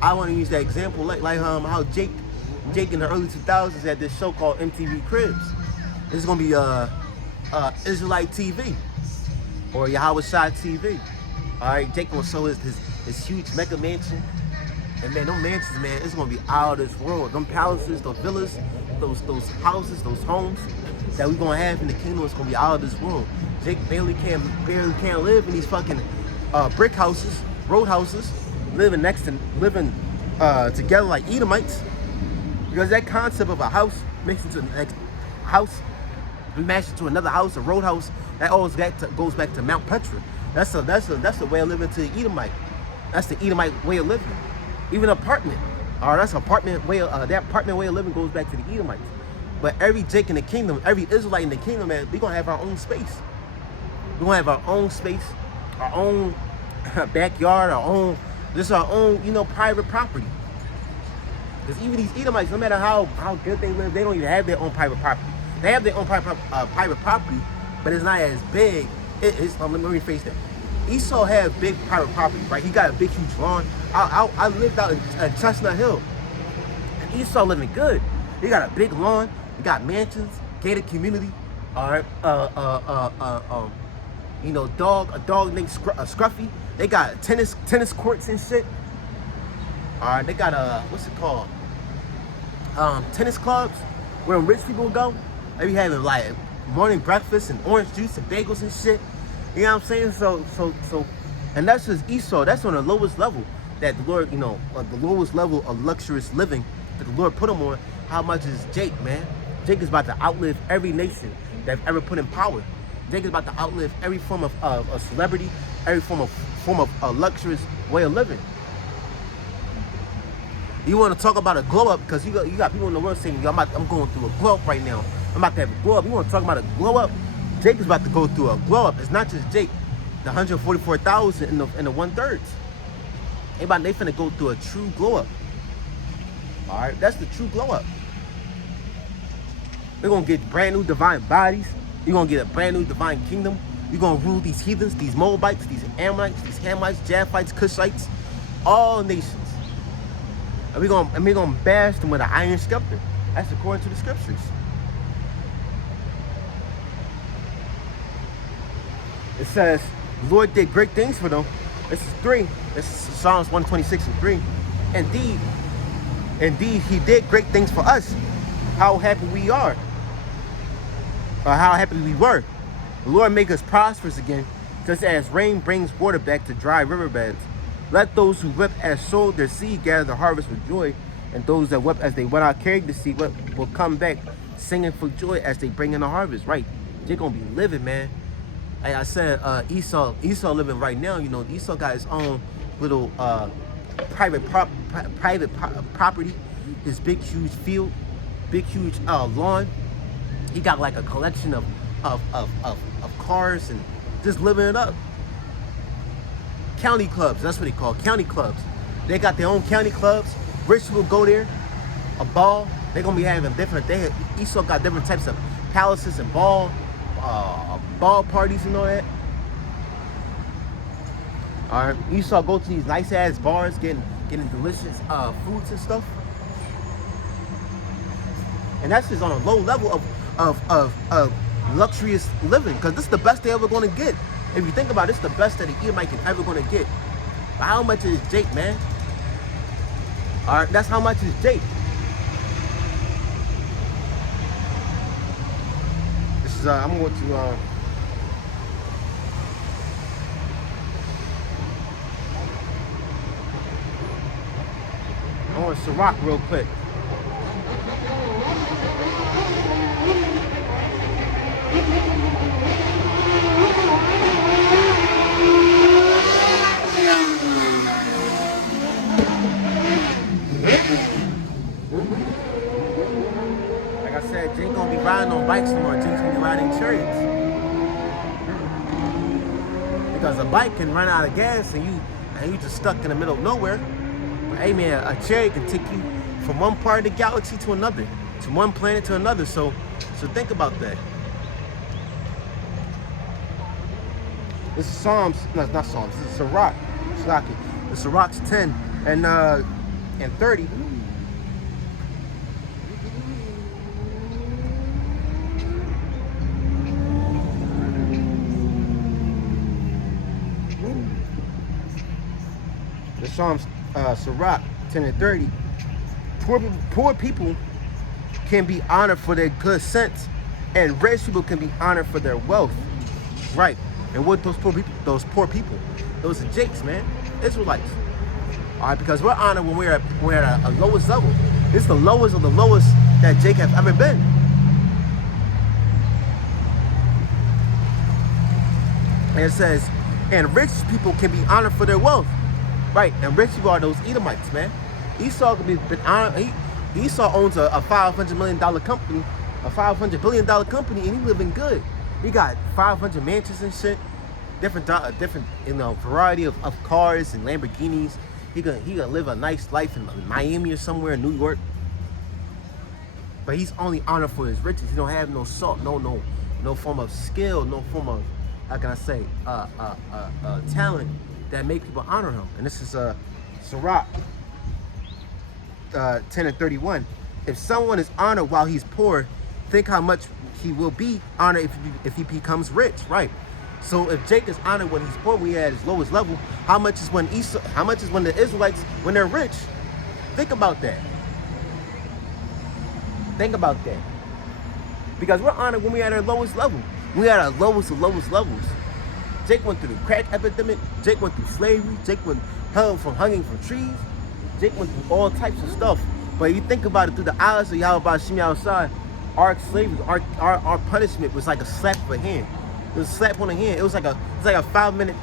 I want to use that example, like how Jake in the early 2000s had this show called MTV Cribs. This is gonna be Israelite TV or Yahweh Shai TV. All right, Jake gonna show his huge mega mansion, and man, them mansions, man, it's gonna be out of this world. Them palaces, those villas, those houses, those homes that we gonna have in the kingdom is gonna be out of this world. Jake barely can't live in these fucking brick houses, road houses, living together like Edomites, because that concept of a house mixed into the next house, mashed into another house, a road house, that always goes back to Mount Petra. That's the way of living to the Edomite. That's the Edomite way of living. Even apartment, that's apartment way. That apartment way of living goes back to the Edomites. But every Jake in the kingdom, every Israelite in the kingdom, man, we're gonna have our own space. We're gonna have our own space, our own backyard, our own private property. Because even these Edomites, no matter how good they live, they don't even have their own private property. They have their own private property, but it's not as big. It's let me rephrase that. Esau has big private property, right? He got a big, huge lawn. I lived out in Chestnut Hill, and Esau living good. He got a big lawn. He got mansions, gated community. All right, you know, a dog named Scruffy. They got tennis courts and shit. All right, they got what's it called? Tennis clubs where rich people go. They be having like morning breakfast and orange juice and bagels and shit. You know what I'm saying? So, and that's just Esau. That's on the lowest level that the Lord, you know, the lowest level of luxurious living that the Lord put him on. How much is Jake, man? Jake is about to outlive every nation that ever put in power. Jake is about to outlive every form of a celebrity, every form of a luxurious way of living. You want to talk about a glow up because you got people in the world saying, "Yo, I'm going through a glow up right now. I'm about to have a glow up." You want to talk about a glow up? Jake is about to go through a glow up. It's not just Jake, the 144,000 in the 1/3. They finna go through a true glow up. All right, that's the true glow up. We're gonna get brand new divine bodies. You're gonna get a brand new divine kingdom. You're gonna rule these heathens, these Moabites, these Ammonites, these Hamites, Japhites, Cushites, all nations. And we're gonna bash them with an iron scepter. That's according to the scriptures. It says, the Lord did great things for them. This is 3. This is Psalms 126 and 3. Indeed, he did great things for us. How happy we are. Or how happy we were. The Lord make us prosperous again, just as rain brings water back to dry riverbeds. Let those who wept as sowed their seed gather the harvest with joy, and those that wept as they went out carrying the seed will come back singing for joy as they bring in the harvest. Right? They're gonna be living, man. Like I said, Esau living right now. You know, Esau got his own little private property, his big huge field, big huge lawn. He got like a collection of cars and just living it up. County clubs, that's what they call county clubs. They got their own county clubs. Rich people go there, a ball. They're gonna be having different. Esau got different types of palaces and ball parties and all that. All right, Esau go to these nice ass bars, getting delicious foods and stuff. And that's just on a low level of luxurious living, because this is the best they're ever gonna get. If you think about it, it's the best that the Edomite can ever gonna get. But how much is Jake, man? All right, that's how much is Jake. This is I'm going to I want Ciroc real quick. Like I said, Jake gonna be riding on bikes no more. Jake's gonna be riding chariots. Because a bike can run out of gas and you just stuck in the middle of nowhere. But hey man, a chariot can take you from one part of the galaxy to another, to one planet to another. So think about that. This is Psalms, no, it's not Psalms. This is Ciroc. The Ciroc's 10 and 30. The Psalms, Ciroc 10 and 30. Poor people can be honored for their good sense, and rich people can be honored for their wealth. Right. And what those poor people? Those are Jakes, man. Israelites. All right, because we're honored when we're at a lowest level. It's the lowest of the lowest that Jake has ever been. And it says, and rich people can be honored for their wealth. Right, and rich people are those Edomites, man. Esau can be honored. Esau owns a $500 million company, a $500 billion company, and he living good. He got 500 mansions and shit, different variety of cars and Lamborghinis. He gonna live a nice life in Miami or somewhere in New York. but he's only honored for his riches. He don't have no salt, no form of skill, no form of, how can I say, talent that make people honor him. And this is Sirach 10:31. If someone is honored while he's poor, think how much he will be honored if he becomes rich, right? So if Jake is honored when he's poor, when he at his lowest level, how much is when the Israelites when they're rich? Think about that. Think about that. Because we're honored when we're at our lowest level. We at our lowest of lowest levels. Jake went through the crack epidemic. Jake went through slavery. Jake went hung from trees. Jake went through all types of stuff. But you think about it through the eyes of Yahweh Shem outside, our slavery, our punishment was like a slap of a hand. It was a slap on the hand. It was like a 5-minute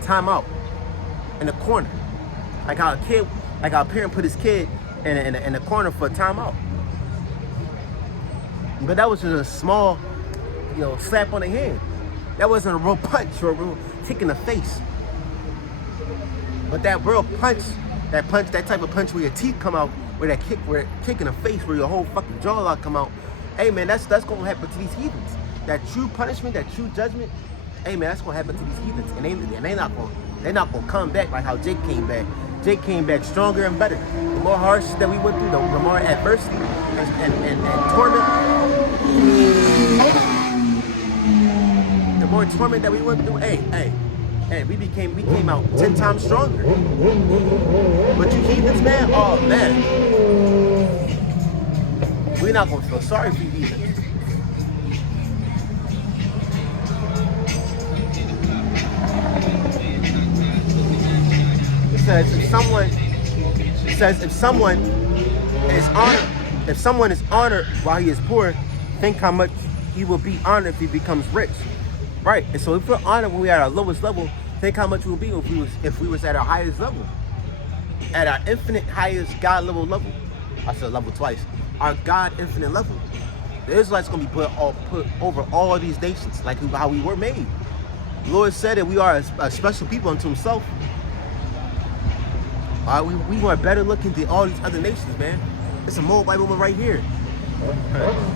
timeout in the corner. Like how a parent put his kid in the corner for a timeout. But that was just a small, slap on the hand. That wasn't a real punch or a real kick in the face. But that real punch, that type of punch where your teeth come out, where kick in the face, where your whole fucking jawline come out. Hey man, that's gonna happen to these heathens. That true punishment, that true judgment. Hey man, that's gonna happen to these heathens, and they're not gonna come back like how Jake came back. Jake came back stronger and better. The more hardships that we went through, the more adversity and torment. The more torment that we went through, hey, we came out 10 times stronger. But you heathens, man, oh man, we're not gonna feel sorry for you heathens. It says if someone is honored while he is poor, think how much he will be honored if he becomes rich. Right, and so if we're honored when we're at our lowest level, think how much we'll be if we was at our highest level, at our infinite highest God level. I said level twice. Our God infinite level. The Israelites gonna be put over all of these nations, like how we were made. The Lord said that we are a special people unto Himself. We are better looking than all these other nations, man. It's a Moabite woman right here.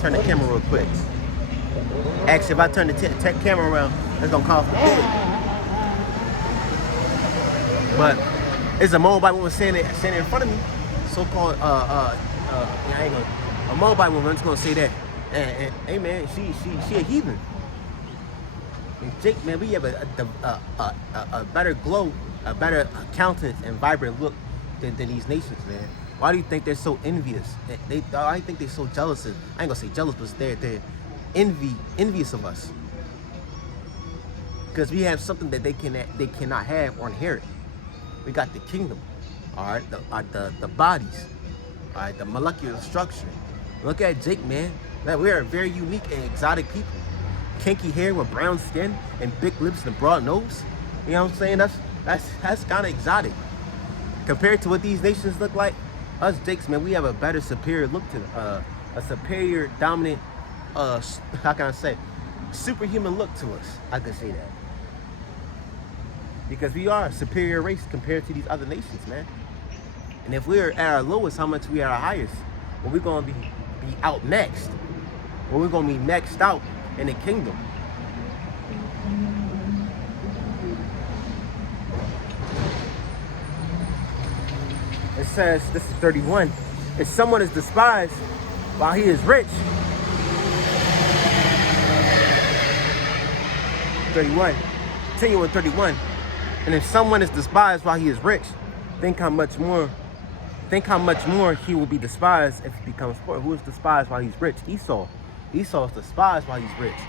Turn the camera real quick. Actually, if I turn the camera around, it's gonna come off the bed. But it's a Moabite woman standing in front of me. So-called a Moabite woman. I'm just gonna say that. And hey man, she a heathen. And Jake, man, we have a better glow, a better countenance and vibrant look than these nations, man. Why do you think they're so envious? I think they're so jealous. I ain't gonna say jealous, but they're envious of us. Because we have something that they cannot have or inherit. We got the kingdom, all right, the bodies, all right, the molecular structure. Look at Jake, man. We are a very unique and exotic people. Kinky hair with brown skin and big lips and a broad nose. You know what I'm saying? That's kind of exotic. Compared to what these nations look like, us Jakes, man, we have a better, superior look to a superior, dominant, how can I say, superhuman look to us. I could say that. Because we are a superior race compared to these other nations, man. And if we're at our lowest, how much we are our highest? Well, we're going to be out next. Well, we're going to be next out in the kingdom. It says, this is 31, if someone is despised while he is rich, 31, continue with 31, and if someone is despised while he is rich, think how much more he will be despised if he becomes poor. Who is despised while he's rich? Esau. Esau is despised while he's rich.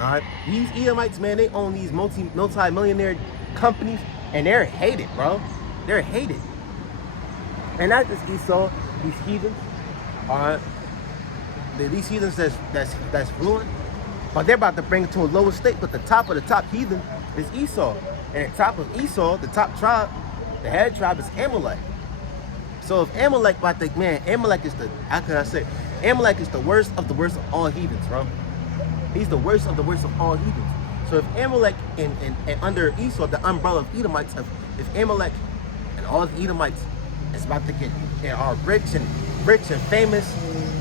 All right, these Edomites, man, they own these multi-millionaire companies, and they're hated, bro. They're hated. And not just Esau, these heathens, all right, these heathens that's ruined, but they're about to bring it to a lower state. But the top of the top heathen is Esau, and the top of Esau, the top tribe, the head tribe is Amalek. So if Amalek, I think, man, Amalek is Amalek is the worst of all heathens, bro. He's the worst of all heathens. So if Amalek and under Esau, the umbrella of Edomites, if Amalek and all the Edomites is about to are rich and famous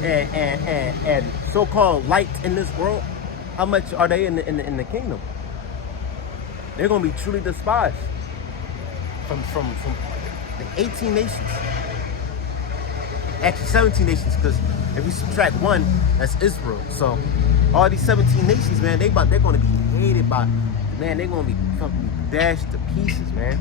and so-called light in this world, how much are they in the kingdom? They're gonna be truly despised from the 18 nations. Actually 17 nations, because if we subtract one, that's Israel. So all these 17 nations, man, they're gonna be hated by, man, they're gonna be fucking dashed to pieces, man.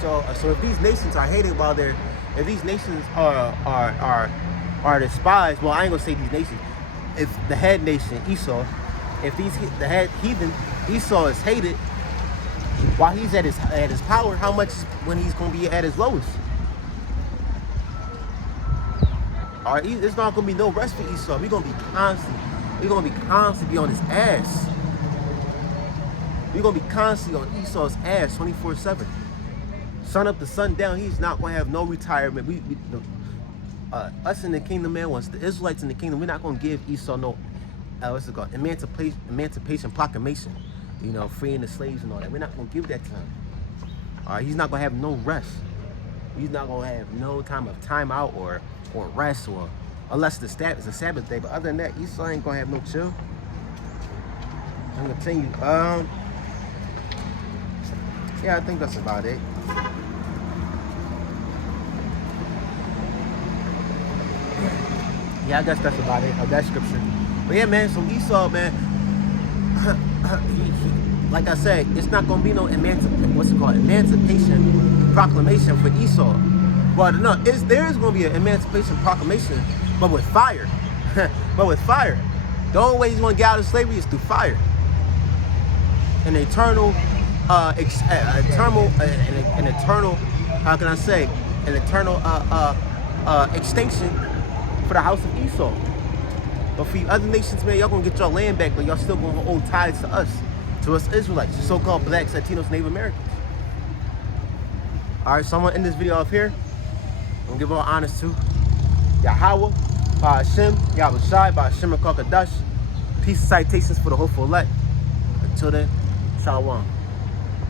So if these nations are hated while they're, if these nations are despised, well, I ain't gonna say these nations. If the head nation, Esau, if the head heathen, Esau is hated while he's at his power, how much when he's gonna be at his lowest? All right, there's not gonna be no rest for Esau. We're gonna be constantly on his ass. We're gonna be constantly on Esau's ass 24/7. Sun up to sundown, he's not gonna have no retirement. Us in the kingdom, man, once the Israelites in the kingdom, we're not gonna give Esau no, what's it called, emancipation proclamation, you know, freeing the slaves and all that. We're not gonna give that to him. All right, he's not gonna have no rest. He's not gonna have no time out or rest, or unless it's a Sabbath day. But other than that, Esau ain't gonna have no chill. I'm gonna tell you, yeah, I think that's about it. Yeah, I guess that's about it of that scripture. But yeah, man, so Esau, man, like I said, it's not gonna be no emancipation proclamation for Esau. Well, no, there is gonna be an emancipation proclamation, but with fire. But with fire. The only way he's gonna get out of slavery is through fire. An eternal, how can I say, an eternal extinction for the house of Esau. But for you other nations, man, y'all gonna get your land back, but y'all still gonna hold ties to us Israelites, the so-called blacks, Latinos, Native Americans. All right, so I'm gonna end this video off here. I'm gonna give all honors to Yahweh, Ba'Hashem, Yahushai, Ba'Hashem, and Kakadash. Peace and citations for the hopeful elect. Until then, Shalom.